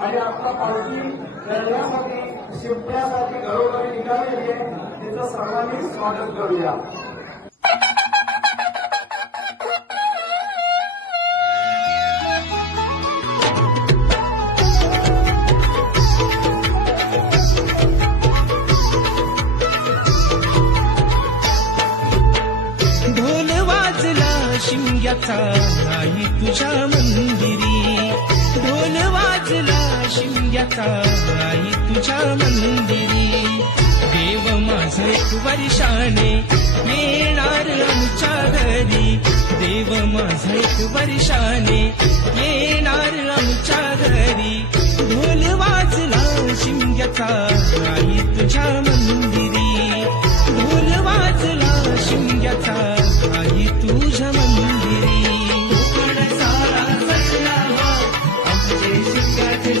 आणि आपला पालखी लढण्यासाठी शिवण्यासाठी घरोघरी निघालेली आहे. तिचं सर्वांनी स्वागत करूया. ढोल वाजला शिमग्याचा आई तुझ्या मंदिरी, ढोल वाजला शिमग्याचा आई तुझ्या मंदिरी. देव माझा एक वर्षाने येणार आमच्या घरी, देव माझा एक वर्षाने येणार आमच्या घरी. ढोल वाजला शिमग्याचा आई